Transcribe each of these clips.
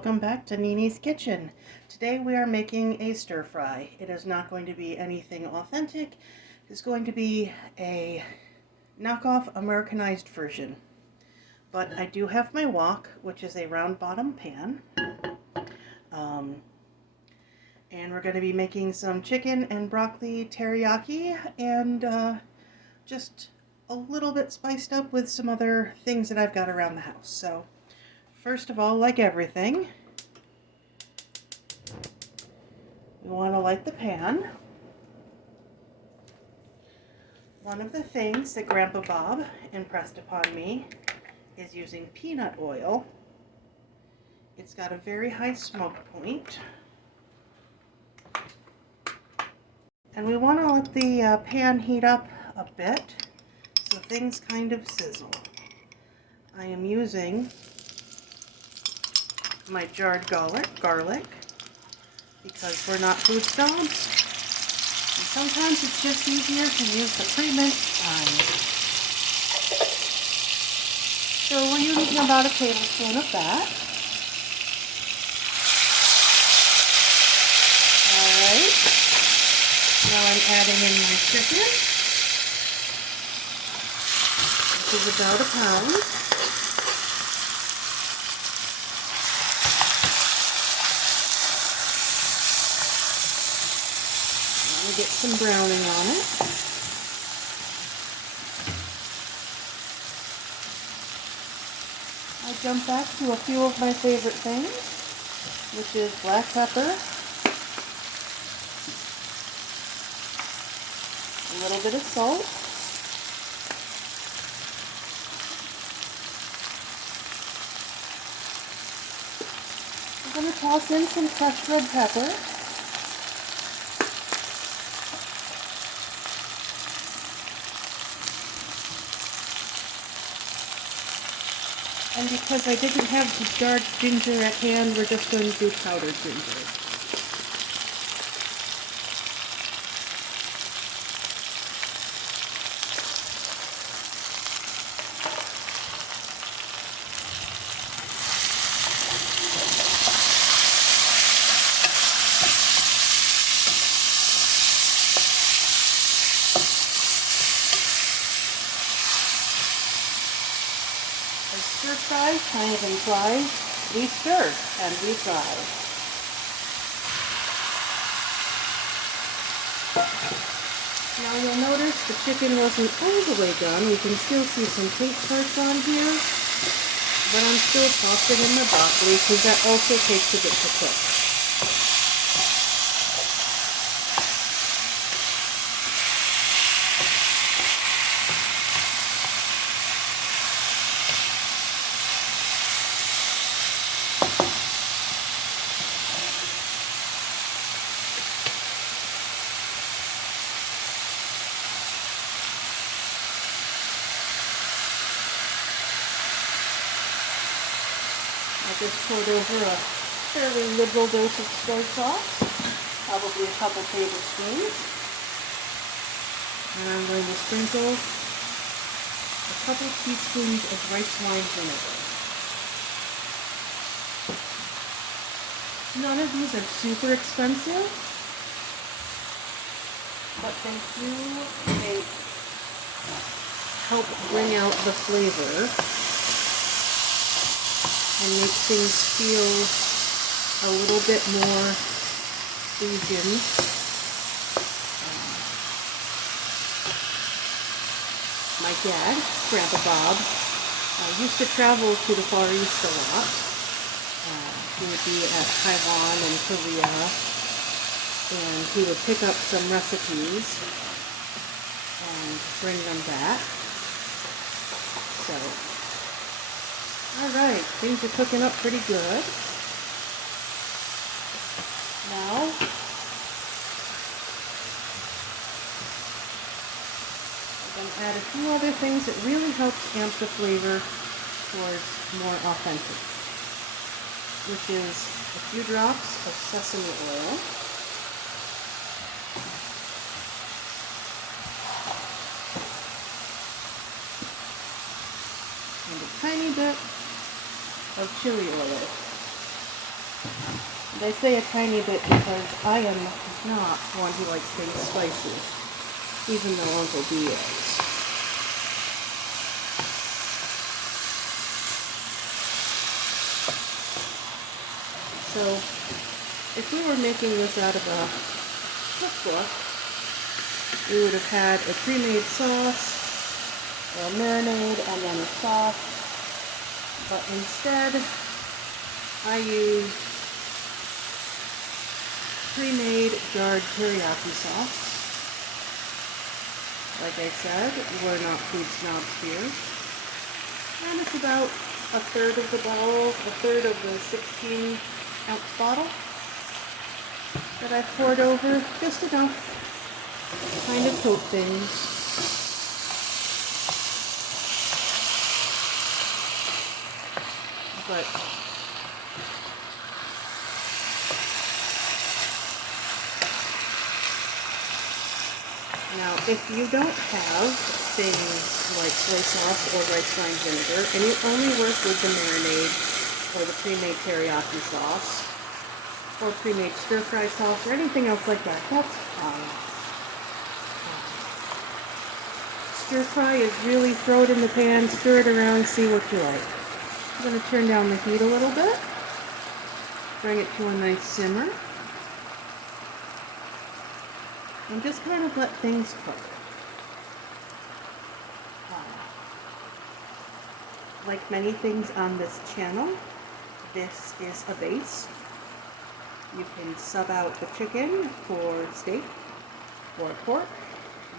welcome back to Nini's Kitchen. Today we are making a stir fry. It is not going to be anything authentic. It's going to be a knockoff Americanized version. But I do have my wok, which is a round bottom pan. And we're going to be making some chicken and broccoli teriyaki and just a little bit spiced up with some other things that I've got around the house. So first of all, like everything, we want to light the pan. One of the things that Grandpa Bob impressed upon me is using peanut oil. It's got a very high smoke point. And we want to let the pan heat up a bit so things kind of sizzle. I am using my jarred garlic because we're not food snobs. And sometimes it's just easier to use the pre-minced thyme. So we're using about a tablespoon of that. Alright. Now I'm adding in my chicken, which is about a pound. I'm going to get some browning on it. I jump back to a few of my favorite things, which is black pepper, a little bit of salt, I'm going to toss in some crushed red pepper, and because I didn't have the jarred ginger at hand, we're just going to do powdered ginger. Stir fry kind of implies we stir and we fry. Now you'll notice the chicken wasn't all the way done. We can still see some taste parts on here, but I'm still tossing in the broccoli because that also takes a bit to cook. I just poured over a fairly liberal dose of soy sauce, probably a couple tablespoons. And I'm going to sprinkle a couple teaspoons of rice wine vinegar. None of these are super expensive, but they do help bring out the flavor and make things feel a little bit more Asian. My dad, Grandpa Bob, used to travel to the Far East a lot. He would be at Taiwan and Korea, and he would pick up some recipes and bring them back. So, alright, things are cooking up pretty good. Now, I'm going to add a few other things that really helps amp the flavor towards more authentic, which is a few drops of sesame oil, and a tiny bit of chili oil. I say a tiny bit because I am not one who likes things spicy, even though Uncle B is. So, if we were making this out of a cookbook, we would have had a pre-made sauce, or a marinade, and then a sauce. But instead, I use pre-made jarred teriyaki sauce. Like I said, we're not food snobs here. And it's about a third of the bottle, a third of the 16-ounce bottle that I've poured over, just enough to kind of coat things. But now, if you don't have things like soy sauce or rice wine vinegar, and you only work with the marinade or the pre-made teriyaki sauce, or pre-made stir-fry sauce, or anything else like that, that's fine. Stir-fry is really throw it in the pan, stir it around, see what you like. I'm going to turn down the heat a little bit, bring it to a nice simmer, and just kind of let things cook. Like many things on this channel, this is a base. You can sub out the chicken for steak or pork.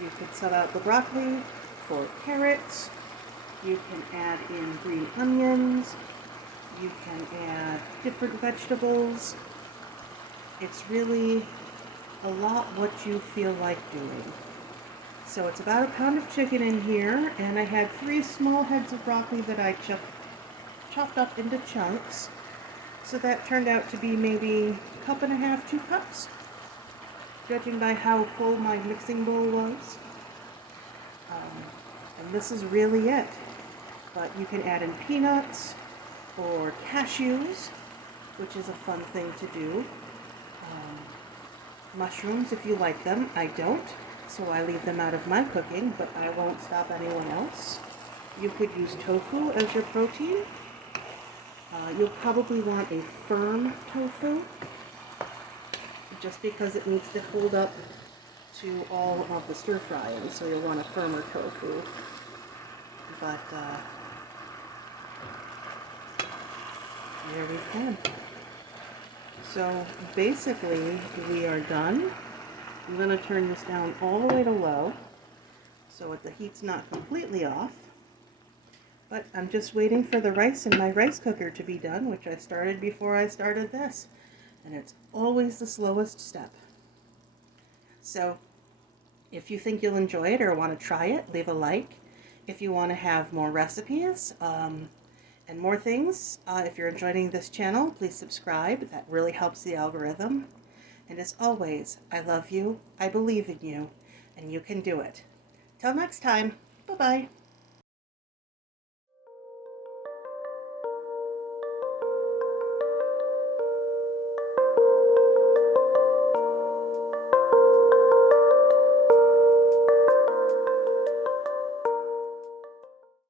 You can sub out the broccoli for carrots. You can add in green onions. You can add different vegetables. It's really a lot what you feel like doing. So it's about a pound of chicken in here, and I had 3 small heads of broccoli that I chopped up into chunks. So that turned out to be maybe a cup and a half, 2 cups, judging by how full my mixing bowl was. And this is really it. But you can add in peanuts or cashews, which is a fun thing to do. Mushrooms, if you like them. I don't, so I leave them out of my cooking, but I won't stop anyone else. You could use tofu as your protein. You'll probably want a firm tofu, just because it needs to hold up to all of the stir frying, so you'll want a firmer tofu. But there we go. So basically, we are done. I'm going to turn this down all the way to low, so the heat's not completely off. But I'm just waiting for the rice in my rice cooker to be done, which I started before I started this. And it's always the slowest step. So if you think you'll enjoy it or want to try it, leave a like. If you want to have more recipes and more things, if you're enjoying this channel, please subscribe. That really helps the algorithm. And as always, I love you, I believe in you, and you can do it. Till next time, bye-bye.